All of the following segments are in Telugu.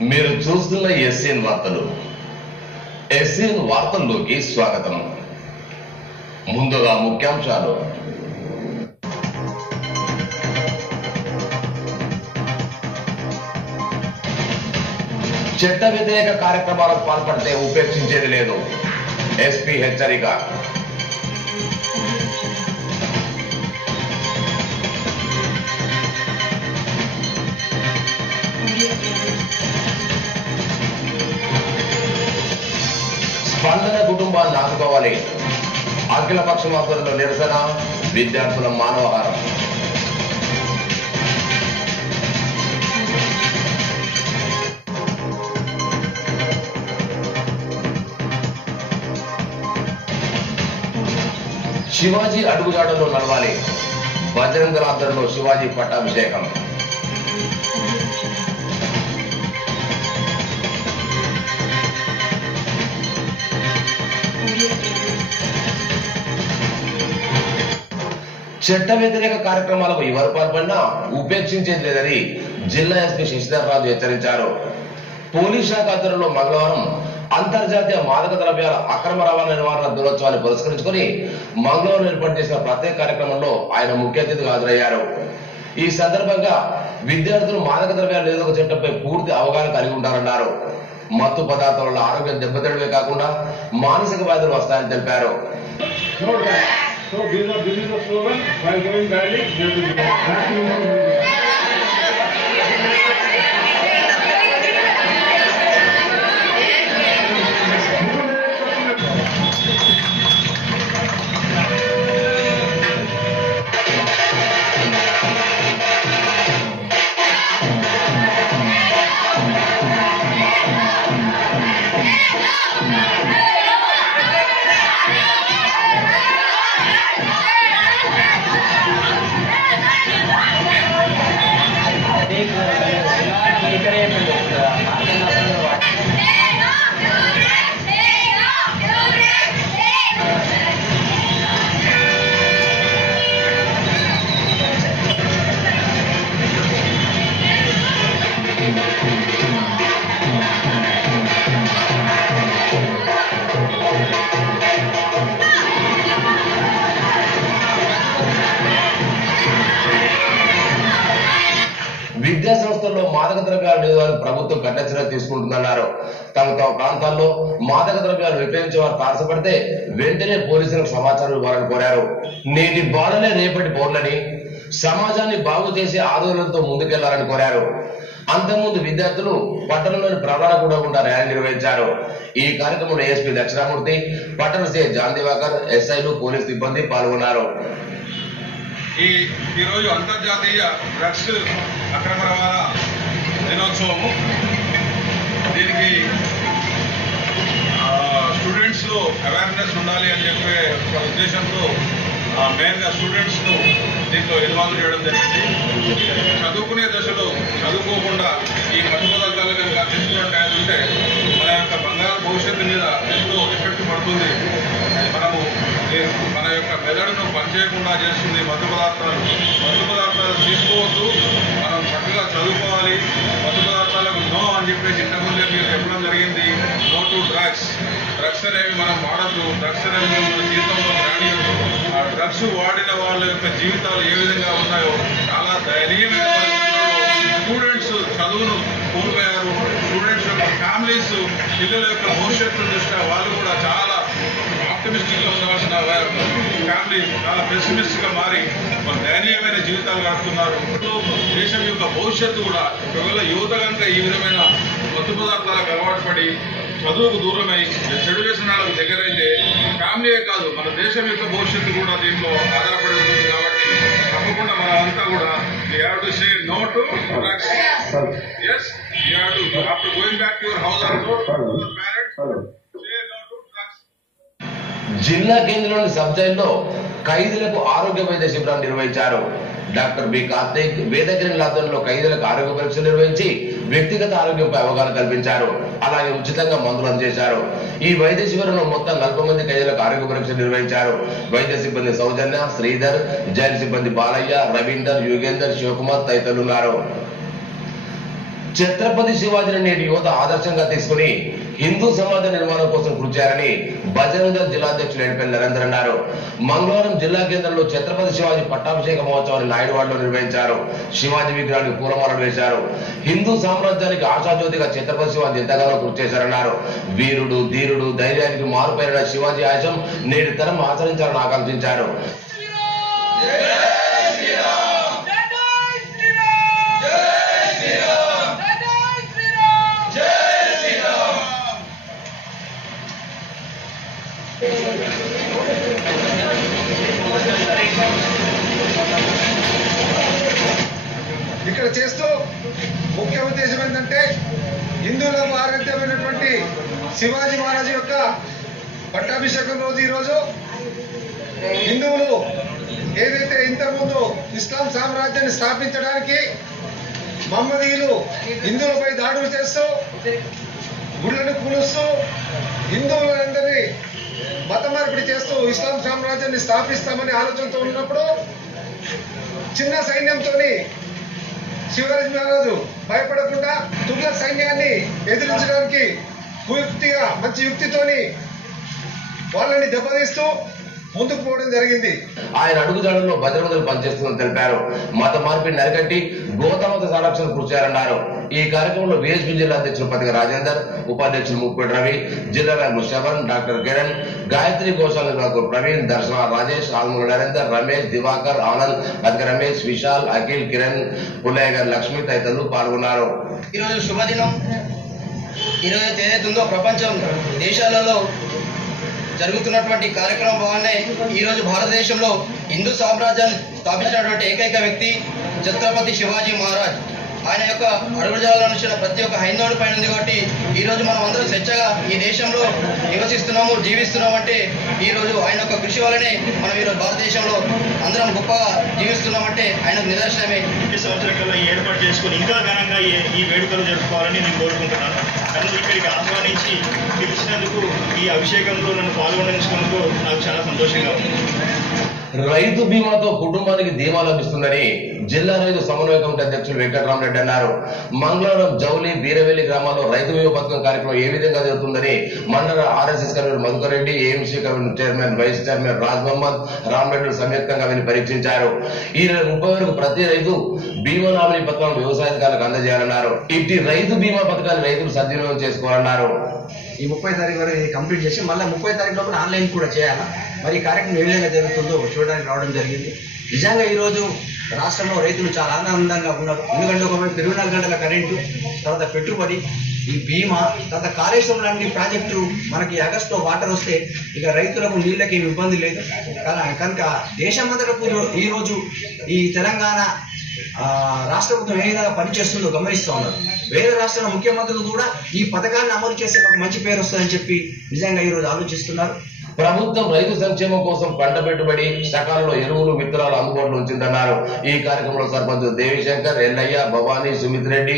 మీరు చూస్తున్న ఎస్ఎన్ వార్తలు. ఎస్ఎన్ వార్తల్లోకి స్వాగతం. ముందుగా ముఖ్యాంశాలు. చట్ట వ్యతిరేక కార్యక్రమాలకు పాల్పడితే ఉపేక్షించేది లేదు. ఎస్పీ హెచ్చరిక. స్పందన కుటుంబాన్ని ఆదుకోవాలి. అఖిలపక్షం ఆధ్వర్యంలో నిరసన, విద్యార్థుల మానవహారం. శివాజీ అడుగుజాడల్లో నడవాలి. బజరంగ ఆధ్వర్యంలో శివాజీ పట్టాభిషేకం. చట్ట వ్యతిరేక కార్యక్రమాలకు ఎవరు పాల్పడినా ఉపేక్షించేది లేదని జిల్లా ఎస్పీ శశిధర్ రాజు హెచ్చరించారు. పోలీస్ శాఖ ఆధ్వర్యంలో మంగళవారం అంతర్జాతీయ మాదక ద్రవ్యాల అక్రమ రవాణా నివారణ దినోత్సవాన్ని పురస్కరించుకుని మంగళవారం ఏర్పాటు చేసిన ప్రత్యేక కార్యక్రమంలో ఆయన ముఖ్య అతిథిగా హాజరయ్యారు. ఈ సందర్భంగా విద్యార్థులు మాదక ద్రవ్యాల నిరోధక చట్టంపై పూర్తి అవగాహన కలిగి ఉంటారన్నారు. మత్తు పదార్థాల వల్ల ఆరోగ్యం దెబ్బతినడమే కాకుండా మానసిక వ్యాధులు వస్తాయని తెలిపారు. So this is the slogan. While going badly, విద్యా సంస్థల్లో మాదక ద్రవ్యాల నిరోధానికి ప్రభుత్వం కఠిన చర్యలు తీసుకుంటుందన్నారు. తమ ప్రాంతాల్లో మాదక ద్రవ్యాలు విక్రయించే వారు తారసపడితే వెంటనే పోలీసులకు సమాచారం ఇవ్వాలని కోరారు. నేటి బాలలే రేపటి పౌరులని, సమాజాన్ని బాగు చేసే ఆందోళనతో ముందుకెళ్లాలని కోరారు. అంతకుముందు విద్యార్థులు పట్టణంలోని ప్రధాన కూడా గుండా ర్యాలీ నిర్వహించారు. ఈ కార్యక్రమంలో ఏఎస్పీ దక్షిణామూర్తి, పట్టణ సిఐ జాన్ దివాకర్, ఎస్ఐలు, పోలీసు సిబ్బంది పాల్గొన్నారు. ఈ రోజు అంతర్జాతీయ డ్రగ్స్ అక్రమ రవాణా దినోత్సవము. దీనికి స్టూడెంట్స్ లో అవేర్నెస్ ఉండాలి అని చెప్పే ఒక ఉద్దేశంతో మెయిన్ గా స్టూడెంట్స్ ను దీంట్లో ఇన్వాల్వ్ చేయడం జరిగింది. చదువుకునే దశలో చదువుకోకుండా ఈ మత్తు పదార్థాలు కనుక తీసుకుంటే మన యొక్క బంగారు భవిష్యత్తు మీద ఎంతో ఎఫెక్ట్ పడుతుంది. మనము మన యొక్క మెదడును పనిచేయకుండా చేస్తుంది మత్తు పదార్థాలు. మత్తు పదార్థాలు తీసుకోవద్దు, మనం చక్కగా చదువుకోవాలి. మత్తు పదార్థాలకు నో అని చెప్పేసి ఇంతకుముందే మీరు చెప్పడం జరిగింది. No to drugs. డ్రగ్స్ అనేవి మనం వాడద్దు, డ్రగ్స్ అనేవి మన జీవితంలో రానియద్దు. ఆ డ్రగ్స్ వాడిన వాళ్ళ యొక్క జీవితాలు ఏ విధంగా ఉన్నాయో చాలా దయనీయమైన పరిస్థితుల్లో స్టూడెంట్స్ చదువును కోల్పోయారు. స్టూడెంట్స్ యొక్క ఫ్యామిలీస్, పిల్లల యొక్క భవిష్యత్తు దృష్ట్యా వాళ్ళు కూడా చాలా ఆప్టమిస్టిక్ గా ఉండవలసిన ఫ్యామిలీ చాలా పెసిమిస్టిక్ గా మారి దయనీయమైన జీవితాలు గడుపుతున్నారు. దేశం యొక్క భవిష్యత్తు కూడా ఒకవేళ యువత కనుక ఈ విధమైన మత్తు పదార్థాలకు అలవాటు పడి చదువుకు దూరమై చెడు వ్యసనాలకు దగ్గరైతే ఫ్యామిలీయే కాదు మన దేశం యొక్క భవిష్యత్తు కూడా దీంట్లో ఆధారపడి ఉంటుంది. కాబట్టి తప్పకుండా మనమంతా కూడా we have to say no to drugs. Yes, you have to, after going back to your house also, your parents say no to drugs. జిల్లా కేంద్రంలోని సబ్ జైల్లో ఖైదీలకు ఆరోగ్య వైద్య శిబిరాలు నిర్వహించారు. డాక్టర్ బి కార్తీక్ వేదగిరి ఆధ్వర్యంలో ఖైదీలకు ఆరోగ్య పరీక్షలు నిర్వహించి వ్యక్తిగత ఆరోగ్యంపై అవగాహన కల్పించారు. అలాగే ఉచితంగా మందులు అందజేశారు. ఈ వైద్య శిబిరంలో మొత్తం 40 మంది ఖైదీలకు ఆరోగ్య పరీక్షలు నిర్వహించారు. వైద్య సిబ్బంది సౌజన్య, శ్రీధర్, జైలు సిబ్బంది బాలయ్య, రవీందర్, యుగేందర్, శివకుమార్ తదితరులు ఉన్నారు. ఛత్రపతి శివాజీని నేటి యువత ఆదర్శంగా తీసుకుని హిందూ సమాజ నిర్మాణం కోసం కృషి చేయాలని బజరంగ దళ్ జిల్లా అధ్యక్షులు ఎడిపల్లి నరేందర్ అన్నారు. మంగళవారం జిల్లా కేంద్రంలో ఛత్రపతి శివాజీ పట్టాభిషేక మహోత్సవాన్ని నాయుడువాడలో నిర్వహించారు. శివాజీ విగ్రహానికి పూలమాలలు వేశారు. హిందూ సామ్రాజ్యానికి ఆశాజ్యోతిగా ఛత్రపతి శివాజీ ఎంతగానో కృషి చేశారన్నారు. వీరుడు, ధీరుడు, ధైర్యానికి మారుపైన శివాజీ ఆశయం నేటి తరం ఆచరించాలని ఆకాంక్షించారు. ఇక్కడ చేస్తూ ముఖ్య ఉద్దేశం ఏంటంటే హిందువులకు ఆరాధ్యమైనటువంటి శివాజీ మహారాజు యొక్క పట్టాభిషేకం రోజు ఈరోజు హిందువులు ఏదైతే ఇంతకుముందు ఇస్లాం సామ్రాజ్యాన్ని స్థాపించడానికి మహమ్మదీయులు హిందువులపై దాడులు చేస్తూ గుళ్లను కూలుస్తూ హిందువులందరినీ మత మార్పిడి చేస్తూ ఇస్లాం సామ్రాజ్యాన్ని స్థాపిస్తామని ఆలోచనతో ఉన్నప్పుడు చిన్న సైన్యంతో శివాజీ మహారాజు భయపడకుండా తుగ్లక్ సైన్యాన్ని ఎదిరించడానికి కుయుక్తిగా మంచి యుక్తితోని వాళ్ళని దెబ్బతీస్తూ ముందుకు పోవడం జరిగింది. ఆయన అడుగుజాడల్లో బజరంగ దళ్ పనిచేస్తుందని తెలిపారు. మత మార్పిడి నరికట్టి గోతమత సంరక్షణ కృషి చేయాలన్నారు. ఈ కార్యక్రమంలో బీఎస్పీ జిల్లా అధ్యక్షులు పతిక రాజేందర్, ఉపాధ్యక్షులు ముప్పెడి రవి, జిల్లా నాయకులు శవన్, డాక్టర్ కిరణ్, గాయత్రి గోశాల నిర్వాహకులు ప్రవీణ్, దర్శన రాజేష్, ఆల్మూల నరేందర్, రమేష్, దివాకర్, ఆనంద్, పతిక రమేష్, విశాల్, అఖిల్, కిరణ్, పుల్లయ్య గారి లక్ష్మి తదితరులు పాల్గొన్నారు. ఈరోజు శుభదినం. ఈరోజు ఏదైతుందో ప్రపంచం దేశాలలో జరుగుతున్నటువంటి కార్యక్రమం భాగంగా ఈరోజు భారతదేశంలో హిందూ సామ్రాజ్యాన్ని స్థాపించినటువంటి ఏకైక వ్యక్తి ఛత్రపతి శివాజీ మహారాజ్. ఆయన యొక్క అడుగుజాడల్లో నుంచి ప్రతి ఒక్క హైందవుడి పైన ఉంది కాబట్టి ఈరోజు మనం అందరం స్వేచ్ఛగా ఈ దేశంలో నివసిస్తున్నాము, జీవిస్తున్నామంటే ఈరోజు ఆయన యొక్క కృషి వల్లనే మనం ఈరోజు భారతదేశంలో అందరం గొప్పగా జీవిస్తున్నామంటే ఆయనకు నిదర్శనమే. ఈ సంవత్సరం కల్లా ఏర్పాటు చేసుకుని ఇంకా ఘనంగా ఈ వేడుకలు జరుపుకోవాలని నేను కోరుకుంటున్నాను. నన్ను ఇక్కడికి ఆహ్వానించి పిలిచినందుకు, ఈ అభిషేకంలో నన్ను పాల్గొనందుకు నాకు చాలా సంతోషంగా ఉంది. రైతు బీమాతో కుటుంబానికి ధీమా లభిస్తుందని జిల్లా రైతు సమన్వయ కమిటీ అధ్యక్షులు వెంకటరామరెడ్డి అన్నారు. మంగళవారం జౌలి, బీరవెల్లి గ్రామాల్లో రైతు బీమా పథకం కార్యక్రమం ఏ విధంగా జరుగుతుందని మండల RSS convener Madhukar Reddy, AMC convener chairman, vice chairman Raj Mohammed, Ramareddy సంయుక్తంగా వీరిని పరీక్షించారు. ఈ 30 వరకు ప్రతి రైతు బీమా నామినీ పత్రాలను వ్యవసాయాధికారులకు అందజేయాలన్నారు. ఇట్టి రైతు బీమా పథకాన్ని రైతులు సద్వినియోగం చేసుకోవాలన్నారు. ఈ 30 తారీఖు వరకు కంప్లీట్ చేసి మళ్ళీ 30 తారీఖు లోపల ఆన్లైన్ కూడా చేయాలా. మరి ఈ కార్యక్రమం ఏ విధంగా జరుగుతుందో చూడడానికి రావడం జరిగింది. నిజంగా ఈరోజు రాష్ట్రంలో రైతులు చాలా ఆనందంగా ఉన్నారు. ఎందుకంటే ఒకవైపు 24 గంటల కరెంటు, తర్వాత పెట్టుబడి, ఈ బీమా, తర్వాత కాళేశ్వరం లాంటి ప్రాజెక్టు మనకి ఆగస్టులో వాటర్ వస్తే ఇక రైతులకు నీళ్ళకి ఏమి ఇబ్బంది లేదు. కనుక దేశమంతటా ఈరోజు ఈ తెలంగాణ రాష్ట్ర ప్రభుత్వం ఏ విధంగా పనిచేస్తుందో గమనిస్తూ ఉన్నారు. వేరే రాష్ట్రాల ముఖ్యమంత్రులు కూడా ఈ పథకాన్ని అమలు చేసే ఒక మంచి పేరు వస్తుందని చెప్పి నిజంగా ఈరోజు ఆలోచిస్తున్నారు. ప్రభుత్వం రైతు సంక్షేమం కోసం పంట పెట్టుబడి, సకాలంలో ఎరువులు, విత్తనాలు అందుబాటులో ఉంచిందన్నారు. ఈ కార్యక్రమంలో సర్పంచ్ దేవిశంకర్, ఎల్లయ్య, భవానీ, సుమిత్ రెడ్డి,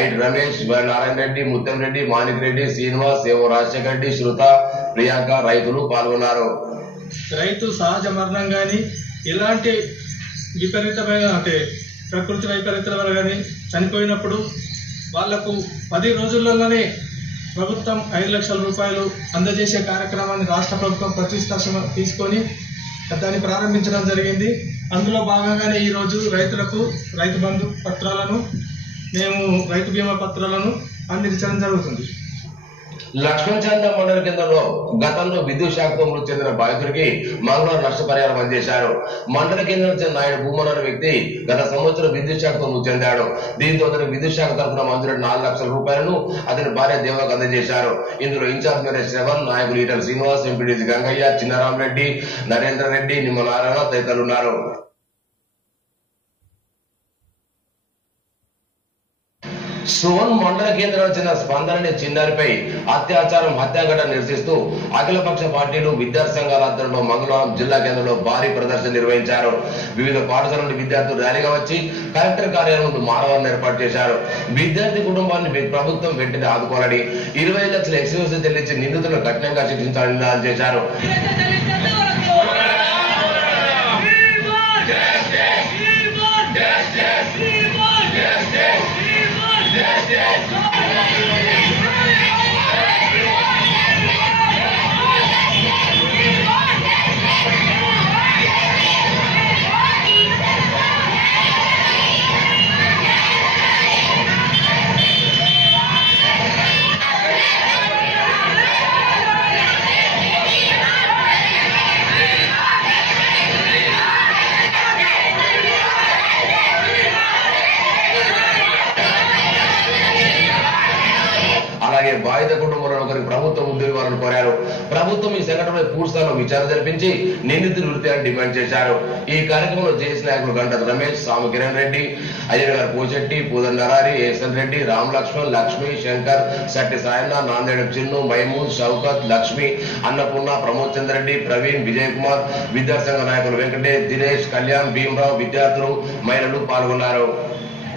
ఐటి రమేష్, నారాయణ రెడ్డి, ముత్తం రెడ్డి, మాణిక్ రెడ్డి, శ్రీనివాస్, ఏవో రాజశేఖర్ రెడ్డి, శృత, ప్రియాంక రైతులు పాల్గొన్నారు. రైతు సహజ మరణం కానీ ఎలాంటి విపరీతమైన అంటే ప్రకృతి వైపరీత్యాల వల్ల కానీ చనిపోయినప్పుడు వాళ్లకు 10 రోజుల్లోనే ప్రభుత్వం 5 లక్షల రూపాయలు అందజేసే కార్యక్రమాన్ని రాష్ట్ర ప్రభుత్వం ప్రతిష్టాత్మకంగా తీసుకొని దాన్ని ప్రారంభించడం జరిగింది. అందులో భాగంగానే ఈరోజు రైతులకు రైతు బంధు పత్రాలను, మేము రైతు బీమా పత్రాలను అందించడం జరుగుతుంది. లక్ష్మణచంద మండల కేంద్రంలో గతంలో విద్యుత్ శాఖతో మృతి చెందిన బాధితుడికి మంగళవారం నష్టపరిహారం అందజేశారు. మండల కేంద్రం చెందిన నాయుడు భూమన్ అనే వ్యక్తి గత సంవత్సరం విద్యుత్ శాఖతో మృతి చెందాడు. దీంతో అతనికి విద్యుత్ శాఖ తరఫున మంజూరైన 4 లక్షల రూపాయలను అతని భార్య దేవకు అందజేశారు. ఇందులో ఇన్ఛార్జ్ మేనేజర్ శ్రవణ్, నాయకులు ఈటల శ్రీనివాస్, ఎంపీడీసీ గంగయ్య, చిన్నరామరెడ్డి, నరేంద్ర రెడ్డి, నిమ్మ నారాయణ తదితరులున్నారు. సోన్ మండల కేంద్రానికి చెందిన స్పందనని చిన్నారిపై అత్యాచారం, హత్యాఘటన నిరసిస్తూ అఖిలపక్ష పార్టీలు, విద్యార్థి సంఘాల ఆధ్వర్యంలో మంగళవారం జిల్లా కేంద్రంలో భారీ ప్రదర్శన నిర్వహించారు. వివిధ పాఠశాల నుండి విద్యార్థులు ర్యాలీగా వచ్చి కలెక్టర్ కార్యాలయం ముందు మానవాన్ని ఏర్పాటు చేశారు. విద్యార్థి కుటుంబాన్ని ప్రభుత్వం వెంటనే ఆదుకోవాలని, 25 లక్షల ఎక్స్గ్రేషియా చెల్లించి నిందితులను కఠినంగా శిక్షించాలని నినాదం చేశారు. మరొకరికి ప్రభుత్వ ఉద్యోగం ఇవ్వాలని కోరారు. ప్రభుత్వం ఈ సంఘటనపై పూర్తిస్థాయిలో విచారణ జరిపించి నిందితులు వృత్తిని డిమాండ్ చేశారు. ఈ కార్యక్రమంలో జేఏసీ నాయకులు గంటల రమేష్, సాము కిరణ్ రెడ్డి, అయ్యగారు పోచెట్టి, పూదన్ నరారి, ఏసన్ రెడ్డి, రామ్ లక్ష్మణ్, లక్ష్మి, శంకర్, శెట్టి సాయన్న, నాందేడు చిన్ను, మైమూన్, షౌకత్, లక్ష్మి, అన్నపూర్ణ, ప్రమోద్ చంద్రెడ్డి, ప్రవీణ్, విజయ్ కుమార్, విద్యాసంఘ నాయకులు వెంకటేష్, దినేష్, కళ్యాణ్, భీమరావు, విద్యార్థులు, మహిళలు పాల్గొన్నారు.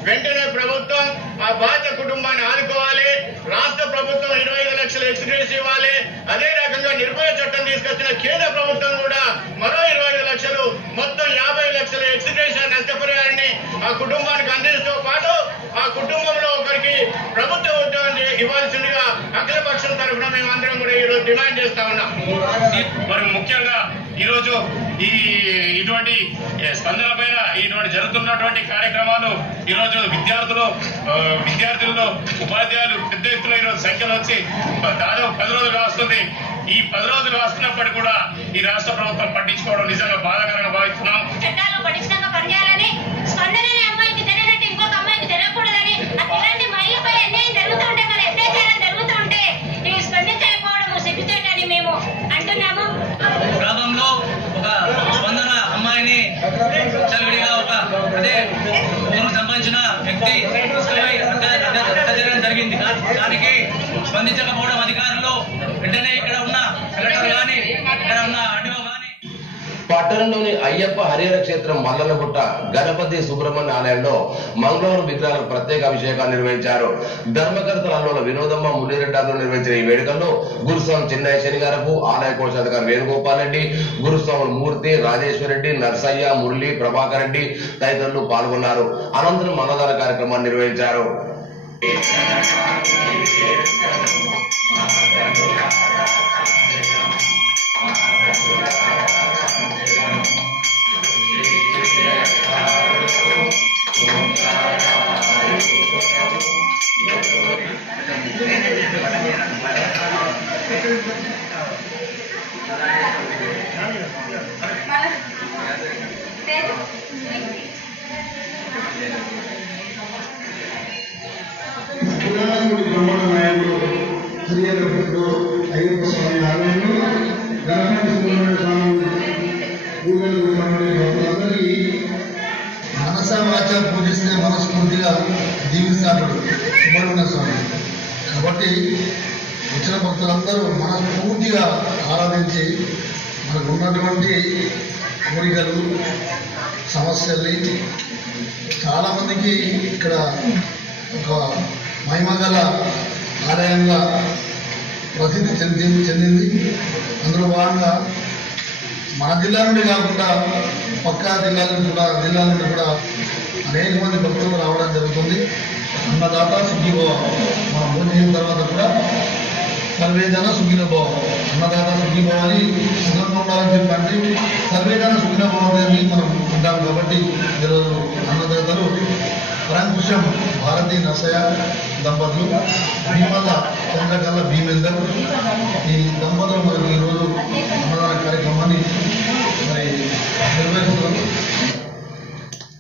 వెంటనే ప్రభుత్వం ఆ బాధిత కుటుంబాన్ని ఆదుకోవాలి. రాష్ట్ర ప్రభుత్వం 25 లక్షల ఎక్స్గ్రేస్ ఇవ్వాలి. అదే రకంగా నిర్భయ చట్టం తీసుకొచ్చిన కేంద్ర ప్రభుత్వం కూడా మరో 25 లక్షలు, మొత్తం 50 లక్షల ఎక్స్గ్రేషన్ నష్టపరిహారాన్ని ఆ కుటుంబానికి అందించడంతో పాటు ఆ కుటుంబంలో ఒకరికి ప్రభుత్వ ఉద్యోగం ఇవ్వాల్సిందిగా అఖిలపక్షం తరఫున మేమందరం కూడా ఈరోజు డిమాండ్ చేస్తా ఉన్నాం. మరి ముఖ్యంగా ఈరోజు ఇటువంటి స్పందన పైన ఇటువంటి జరుగుతున్నటువంటి కార్యక్రమాలు ఈరోజు విద్యార్థుల్లో ఉపాధ్యాయులు పెద్ద ఎత్తున ఈరోజు సంఖ్యలో వచ్చి దాదాపు 10 రోజులు కాస్తుంది. ఈ 10 రోజులు వస్తున్నప్పటికీ కూడా ఈ రాష్ట్ర ప్రభుత్వం పట్టించుకోవడం నిజంగా బాధాకరంగా భావిస్తున్నాం. చట్టాలు పటిష్టంగా పనిచేయాలని, స్పందననే అమ్మాయికి తెలియనట్టు ఇంకొక అమ్మాయికి తెలియకూడదని, అలాంటి మహిళపై అన్యాయం జరుగుతుంటే, మన అత్యాచారం జరుగుతుంటే ఇవి స్పందించకపోవడం సిగ్గుచేటని మేము అంటున్నాము. గ్రామంలో ఒక స్పందన అమ్మాయిని చలివిడిగా ఒక అదే ఊరికి సంబంధించిన వ్యక్తి అత్యాచారం జరిగింది. దానికి స్పందించకపోవడం అధికారులు వెంటనే ఇక్కడ ఉన్న కలెక్టర్ గాని, ఇక్కడ ఉన్న ఆర్డీఓ గాని. పట్టణంలోని అయ్యప్ప హరిహర క్షేత్రం మల్లన్నగుట్ట గణపతి సుబ్రహ్మణ్య ఆలయంలో మంగళవారం విగ్రహాలకు ప్రత్యేక అభిషేకాలు నిర్వహించారు. ధర్మకర్తల అల్లుల వినోదమ్మ, మురళీరెడ్డి నిర్వహించిన ఈ వేడుకల్లో గురుస్వామి చిన్నయ్య శనిగారపు, ఆలయ కోశాధికారి వేణుగోపాల్ రెడ్డి, గురుస్వాములు మూర్తి, రాజేశ్వర రెడ్డి, నర్సయ్య, మురళి, ప్రభాకర్ రెడ్డి తదితరులు పాల్గొన్నారు. అనంతరం అన్నదాన కార్యక్రమాన్ని నిర్వహించారు. బ్రహ్మాండ నాయకుడు హరిహరపురంలో అయ్యప్ప స్వామి ఆలయంలో గణపతి సుబ్రహ్మణ్య స్వామి పూజలు భక్తులందరికీ మనసా వాచ పూజిస్తే మనస్ఫూర్తిగా దీవిస్తాడు సుబ్రహ్మణ్య స్వామి. కాబట్టి వచ్చిన భక్తులందరూ మనస్ఫూర్తిగా ఆరాధించి మనకు ఉన్నటువంటి కోరికలు, సమస్యల్ని చాలామందికి ఇక్కడ ఒక మహిమగల ఆలయంగా ప్రసిద్ధి చెందింది. అందులో భాగంగా మన జిల్లా నుండి కాకుండా పక్కా జిల్లాల నుండి కూడా అనేక మంది భక్తులు రావడం జరుగుతుంది. అన్నదాత సుఖీభవ, మనం భోజనం తర్వాత కూడా సర్వేజన సుఖీనభవ, అన్నదాత సుఖీభవ అని సుఖంగా ఉండాలని చెప్పండి. సర్వేజన సుఖీనభవ అనేది మనం ఉంటాం. కాబట్టి ఈరోజు అన్నదాతలు పరంకుశం భారతీ నసయ దంపతులు, భీమల్ల చంద్రకళ భీమేందర్, ఈ దంపతులు మనకు ఈరోజు అన్నదాన కార్యక్రమాన్ని మరి నిర్వహిస్తున్నారు.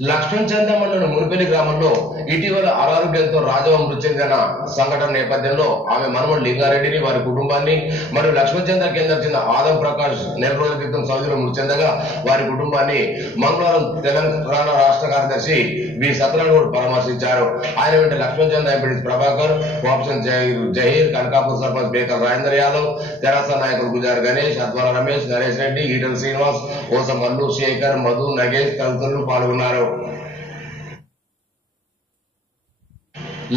లక్ష్మణ్ చంద మండలం మునిపల్లి గ్రామంలో ఇటీవల అనారోగ్యంతో రాజవ్వ మృతి చెందిన సంఘటన నేపథ్యంలో ఆమె మనవడు లింగారెడ్డిని, వారి కుటుంబాన్ని మరియు లక్ష్మణ్ చంద కేంద్ర చెందిన ఆదం ప్రకాష్ నెల రోజుల క్రితం సౌదీలో మృతి చెందగా వారి కుటుంబాన్ని మంగళవారం తెలంగాణ రాష్ట్ర కార్యదర్శి బి సత్యనారాయణ పరామర్శించారు. ఆయన వెంట లక్ష్మణ్ చంద ఎంపీ ప్రభాకర్, కోఆప్షన్ జహీర్, కనకాపూర్ సర్పంచ్ బేకర్ రాజేందర్ యాదవ్, తెరాస నాయకులు గుజార్ గణేష్, అద్వాల రమేష్, నరేష్ రెడ్డి, ఈటల శ్రీనివాస్, ఓసం మల్లు, శేఖర్, మధు, నగేష్ తదితరులు పాల్గొన్నారు.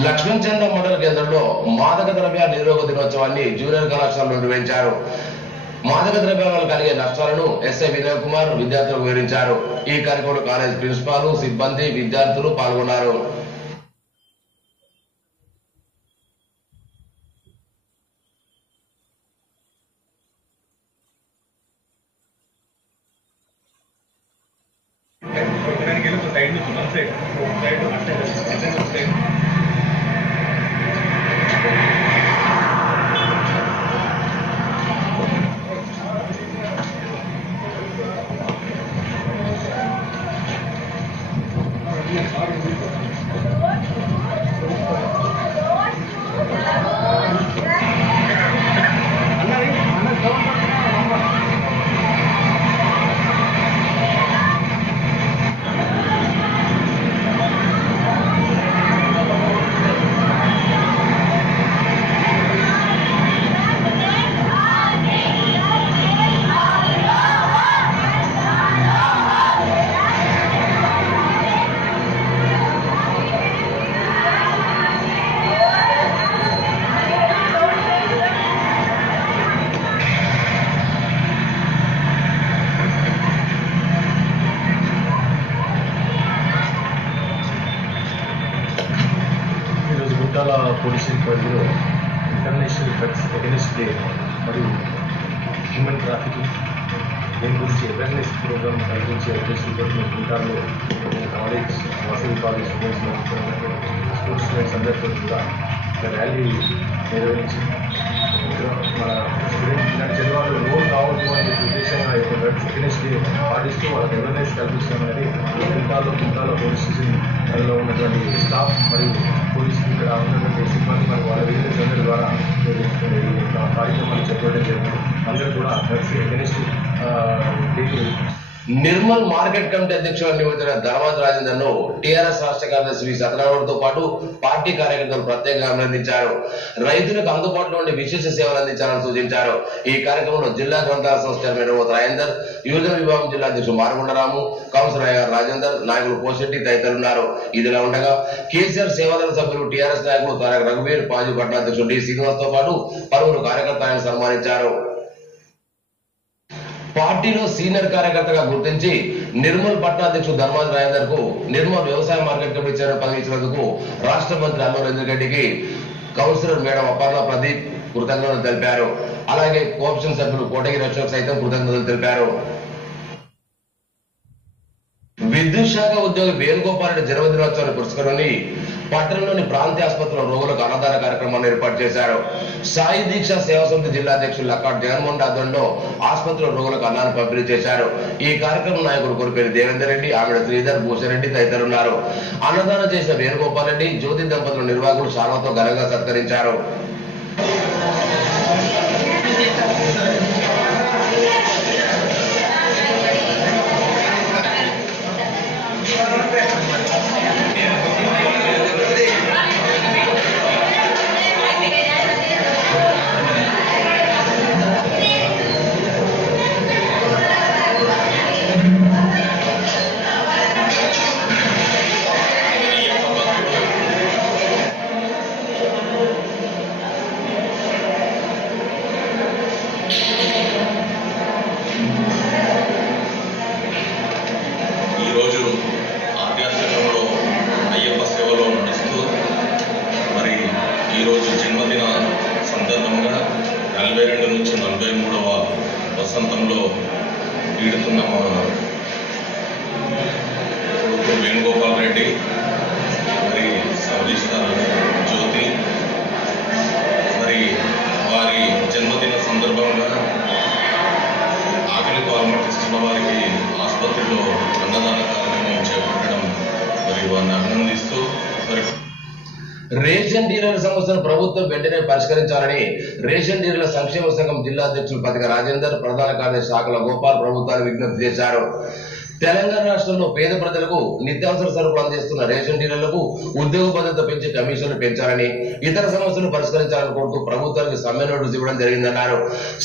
లక్ష్మణ్ చంద మండల కేంద్రంలో మాదక ద్రవ్యాల నిరోధక దినోత్సవాన్ని జూనియర్ కళాశాలలో నిర్వహించారు. మాదక ద్రవ్యాల వల్ల కలిగే నష్టాలను ఎస్ఐ వినయ్ కుమార్ విద్యార్థులకు వివరించారు. ఈ కార్యక్రమంలో కాలేజ్ ప్రిన్సిపాల్, సిబ్బంది, విద్యార్థులు పాల్గొన్నారు. పోలీసింగ్ పరిధిలో ఇంటర్నేషనల్ డ్రగ్స్ అగెనిస్ట్ డే మరియు హ్యూమన్ ట్రాఫికింగ్ దీని గురించి అవేర్నెస్ ప్రోగ్రామ్ కల్పించే ఉద్దేశంతో మేము గుంటాలో college Vasavi college students sports students అందరితో కూడా ర్యాలీ నిర్వహించి మన స్టూడెంట్స్ ఇలాంటి చదివాళ్ళు లోన్ కావద్దు అనే ఉద్దేశంగా యొక్క డ్రగ్స్ అగెనిస్ట్ డే పాటిస్తూ వాళ్ళకి అవేర్నెస్ కల్పిస్తామనేది గుంటాలో పోలీస్ స్టేషన్లో ఉన్నటువంటి స్టాఫ్ మరియు పోలీసులు ఇక్కడ ఉన్నటువంటి సిబ్బంది మరియు వాళ్ళ విజిలెన్స్ అందరి ద్వారా కార్యక్రమాలు చెప్పడం జరిగింది. అందరూ కూడా drugs against Nirmal market committee అధ్యక్షుడు నియమితున్న ధర్మాజ రాజేందర్ ను టీఆర్ఎస్ రాష్ట్ర కార్యదర్శి వి సత్యనారాయణతో పాటు పార్టీ కార్యకర్తలు ప్రత్యేకంగా అభినందించారు. రైతులకు అందుబాటులో ఉండే విశేష సేవలు అందించాలని సూచించారు. ఈ కార్యక్రమంలో జిల్లా గ్రంథాల సంస్థ చైర్మన్ రాజేందర్, యువజన విభాగం జిల్లా అధ్యక్షుడు మారగుండరాము, కౌన్సిలర్ రాజేందర్, నాయకులు పోషెట్టి తదితరులున్నారు. ఇదిలా ఉండగా కేసీఆర్ సేవాదళ సభ్యులు టీఆర్ఎస్ నాయకులు తారక రఘువీర్, పాజీ పట్ల అధ్యక్షుడు డి శ్రీనివాస్ తో పాటు పలువురు కార్యకర్తలు ఆయన సన్మానించారు. పార్టీలో సీనియర్ కార్యకర్తగా గుర్తించి నిర్మల్ పట్టణాధ్యక్షుడు ధర్మాజ రాజేందర్ కు నిర్మల్ వ్యవసాయ మార్కెట్ కమిటీ చైర్మన్ పదవి ఇచ్చినందుకు రాష్ట్ర మంత్రి అల్లు రవీంద్ర రెడ్డికి కౌన్సిలర్ మేడం అపర్ణ ప్రదీప్ కృతజ్ఞతలు తెలిపారు. అలాగే కోఆప్షన్ సభ్యులు కోటగిరి అశోక్ సైతం కృతజ్ఞతలు తెలిపారు. విద్యుత్ శాఖ ఉద్యోగి వేణుగోపాల్ రెడ్డి జన్మదినోత్సవాన్ని పురస్కరించి పట్టణంలోని ప్రాంతీయ ఆసుపత్రిలో రోగులకు అన్నదాన కార్యక్రమాన్ని ఏర్పాటు చేశారు. సాయి దీక్ష సేవా సమితి జిల్లా అధ్యక్షులు లక్కాట్ జగన్మోహన్ ఆధ్వర్యంలో ఆసుపత్రిలో రోగులకు అన్నాన్ని పంపిణీ చేశారు. ఈ కార్యక్రమం నాయకుడు కొరిపేరి దేవేందర్ రెడ్డి, ఆమెడ శ్రీధర్, భూషణరెడ్డి తదితరులున్నారు. అన్నదానం చేసిన వేణుగోపాల్ రెడ్డి జ్యోతి దంపతుల నిర్వాహకులు శాలతో ఘనంగా సత్కరించారు. ఈరోజు జన్మదిన సందర్భంగా 42 నుంచి 43వ వసంతంలో ఈడుతున్న మా కొడుకు వేణుగోపాల్ రెడ్డి మరి సర్వీస్తారు జ్యోతి మరి వారి జన్మదిన సందర్భంగా ఆకలితో అలమటిస్తున్న వారికి ఆసుపత్రిలో అన్నదాన కార్యక్రమం చేపట్టడం మరి వారిని అభినందిస్తూ మరి రేషన్ డీలర్ల సమస్యను ప్రభుత్వం వెంటనే పరిష్కరించాలని రేషన్ డీలర్ల సంక్షేమ సంఘం జిల్లా అధ్యక్షులు పతిక రాజేందర్, ప్రధాన కార్యదర్శి శాఖల గోపాల్ ప్రభుత్వాన్ని విజ్ఞప్తి చేశారు. తెలంగాణ రాష్ట్రంలో పేద ప్రజలకు నిత్యావసర సరుకులు అందిస్తున్న రేషన్ డీలర్లకు ఉద్యోగ భద్రత పెంచి కమిషన్లు పెంచాలని, ఇతర సమస్యలు పరిష్కరించాలని కోరుతూ ప్రభుత్వానికి సమ్మె నోటీసు ఇవ్వడం జరిగిందన్నారు.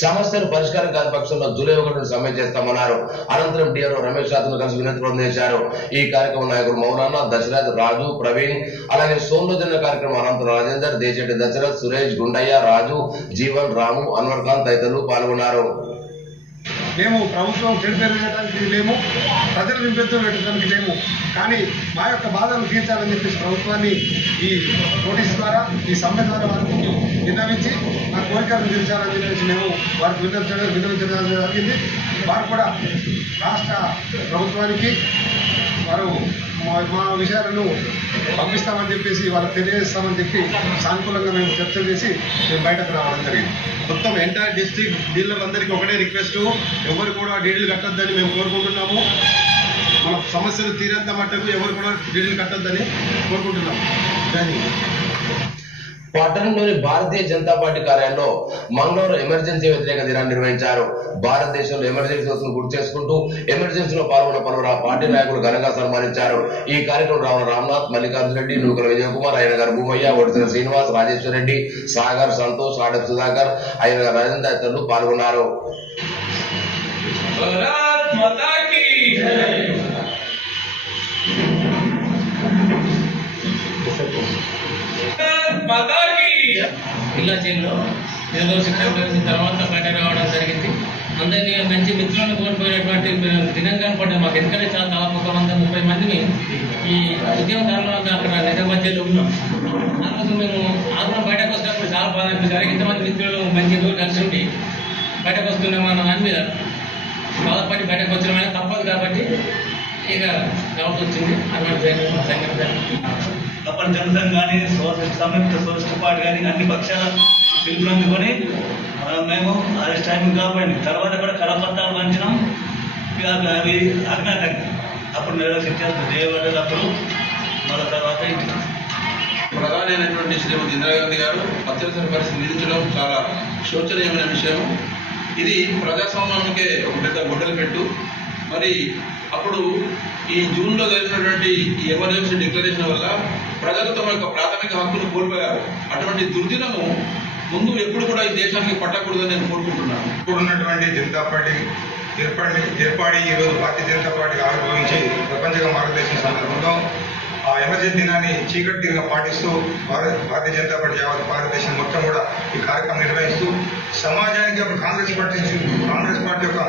సమస్యలు పరిష్కారం కాని పక్షంలో జూలై 1న సమ్మె చేస్తామన్నారు. అనంతరం డిఆర్ఓ రమేష్ రాత్రులు కలిసి వినతి చేశారు. ఈ కార్యక్రమం నాయకులు మౌలానా, దశరథ్, రాజు, ప్రవీణ్, అలాగే సోమరోజన్న కార్యక్రమం అనంతరం రాజేందర్, దేశెట్టి దశరథ్, సురేష్, గుండయ్య, రాజు, జీవన్, రాము, అన్వర్ ఖాన్ తదితరులు పాల్గొన్నారు. మేము ప్రభుత్వం చెడిపోయడానికి లేము, ప్రజలు నింపెత్తులు పెట్టడానికి లేము, కానీ మా యొక్క బాధలు తీర్చాలని చెప్పేసి ప్రభుత్వాన్ని ఈ నోటీస్ ద్వారా, ఈ సమ్మె ద్వారా వారికి విన్నవించి మా కోరికలను తీర్చాలని చెప్పేసి మేము వారికి విన్నవించడం జరిగింది. వారు కూడా రాష్ట్ర ప్రభుత్వానికి వారు మా విషయాలను పంపిస్తామని చెప్పేసి వాళ్ళకి తెలియజేస్తామని చెప్పి సానుకూలంగా మేము చర్చ చేసి మేము బయటకు రావడం జరిగింది. మొత్తం ఎంటైర్ డిస్ట్రిక్ట్ డీలర్లందరికీ ఒకటే రిక్వెస్ట్, ఎవరు కూడా డీడీలు కట్టొద్దని మేము కోరుకుంటున్నాము. మన సమస్యలు తీరేంత మట్టుకు ఎవరు కూడా డీడీలు కట్టొద్దని కోరుకుంటున్నాము. పట్టణంలోని భారతీయ జనతా పార్టీ కార్యాలయంలో మంగళవారం ఎమర్జెన్సీ వ్యతిరేక దినాన్ని నిర్వహించారు. భారతదేశంలో ఎమర్జెన్సీ వస్తువును గుర్తు చేసుకుంటూ ఎమర్జెన్సీలో పాల్గొన్న పలువురు పార్టీ నాయకులు ఘనంగా సన్మానించారు. ఈ కార్యక్రమం రావణ రామ్నాథ్, మల్లికార్జున రెడ్డి, నూకల విజయకుమార్, అయ్యనగారు భూమయ్య, ఒడిసిన శ్రీనివాస్, రాజేశ్వర రెడ్డి, సాగర్, సంతోష్, ఆడప్ సుధాకర్, అయ్యనగారు రాజేంద్ర తదితరులు పాల్గొన్నారు. జిల్లా జైల్లో ఈరోజు శిక్షణ తర్వాత బయట రావడం జరిగింది. అందరినీ మంచి మిత్రులను కోల్పోయినటువంటి దినంగా పడ్డారు. మాకు ఎందుకంటే చాలా 130 మందిని ఈ ఉద్యమకారులు అక్కడ నిజ మధ్యలో ఉన్నాం. ఆ రోజు మేము ఆగ్రహం బయటకు వచ్చినప్పుడు చాలా బాధ అనిపించారు. ఇంతమంది మిత్రులు మంచిగా కలిసి ఉండి బయటకు వస్తున్నాం అన్న దాని మీద బాధపడి బయటకు వచ్చినామని తప్పదు కాబట్టి ఇక రావాల్సి వచ్చింది. అటువంటి అప్పటి జనసంఘ్ కానీ సంయుక్త సోషల్ పార్టీ కానీ అన్ని పక్షాల పిలుపులు అందుకొని మేము అరెస్ట్ టైం కాబట్టి తర్వాత కూడా కరపత్రాలు పంచినాం. అవి అజ్ఞాతంగా అప్పుడు నిర్వహించాల్సి చేయబడ్డప్పుడు మళ్ళీ తర్వాత ప్రధాని అయినటువంటి శ్రీమతి ఇందిరాగాంధీ గారు అత్యవసర పరిస్థితి విధించడం చాలా శోచనీయమైన విషయం. ఇది ప్రజాస్వామ్యానికే ఒక పెద్ద గొడ్డలు పెట్టు. మరి అప్పుడు ఈ జూన్లో జరిగినటువంటి ఈ ఎమర్జెన్సీ డిక్లరేషన్ వల్ల ప్రజలు తమ యొక్క ప్రాథమిక హక్కులు కోల్పోయారు. అటువంటి దుర్దినము ముందు ఎప్పుడు కూడా ఈ దేశానికి పట్టకూడదని నేను కోరుకుంటున్నాను. ఇప్పుడున్నటువంటి జనతా పార్టీ ఏర్పాడి ఈరోజు భారతీయ జనతా పార్టీగా ఆవిర్భవించి ప్రపంచంగా మార్గదర్శన సందర్భంలో ఆ ఎమర్జెన్సీ దినాన్ని చీకటి దినంగా పాటిస్తూ భారతీయ జనతా పార్టీ యావత్ భారతదేశం మొత్తం కూడా ఈ కార్యక్రమం నిర్వహిస్తూ సమాజానికి ఒక కాంగ్రెస్ పార్టీ యొక్క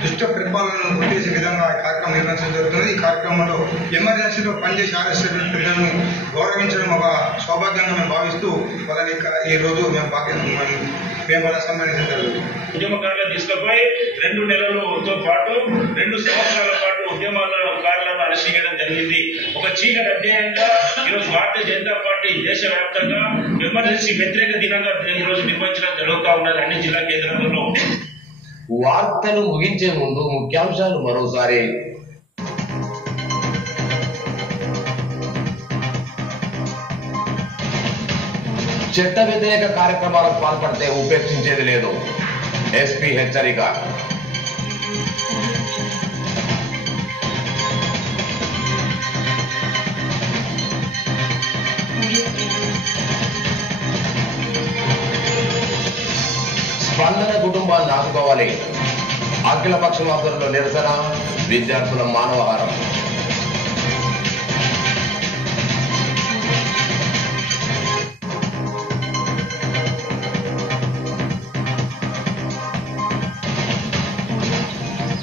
దుష్ట పరిపాలనను గుర్తించే విధంగా ఈ కార్యక్రమం నిర్వహించడం జరుగుతుంది. ఈ కార్యక్రమంలో ఎమర్జెన్సీలో పనిచేసి ఆర్ఎస్ఎస్ ప్రజలను గౌరవించడం ఒక సౌభాగ్యంగా మేము భావిస్తూ వాళ్ళని ఈ రోజు మేము వాళ్ళ సన్మానించడం జరుగుతుంది. ఉద్యమకారులు తీసుకుపోయి 2 నెలలతో పాటు 2 సంవత్సరాల పాటు ఉద్యమకారులను అరెస్ట్ చేయడం జరిగింది. ఒక చీకటి అధ్యాయంగా ఈరోజు భారతీయ జనతా పార్టీ దేశవ్యాప్తంగా ఎమర్జెన్సీ వ్యతిరేక దినంగా ఈరోజు నిర్వహించడం జరుగుతూ ఉన్నది అన్ని జిల్లా కేంద్రాలలో. వార్తలు ముగించే ముందు ముఖ్యాంశాలు మరోసారి. చట్ట వ్యతిరేక కార్యక్రమాలకు పాల్పడితే ఉపేక్షించేది లేదు, ఎస్పీ హెచ్చరిక. స్పందన కుటుంబాన్ని ఆదుకోవాలి, అఖిలపక్షం ఆధ్వర్యంలో నిరసన, విద్యార్థుల మానవహారం.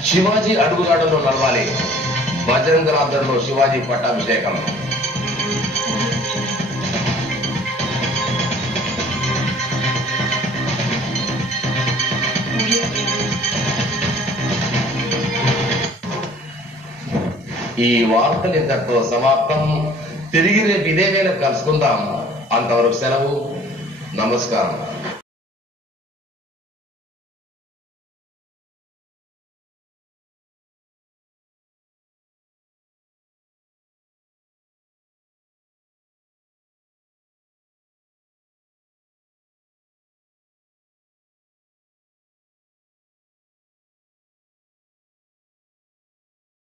శివాజీ అడుగుజాడల్లో నడవాలి, బజరంగ ఆధ్వర్యంలో శివాజీ పట్టాభిషేకం. ఈ వార్తలు ఇంతటితో సమాప్తం. తిరిగి రేపు ఇదే వేళ కలుసుకుందాం. అంతవరకు సెలవు. నమస్కారం.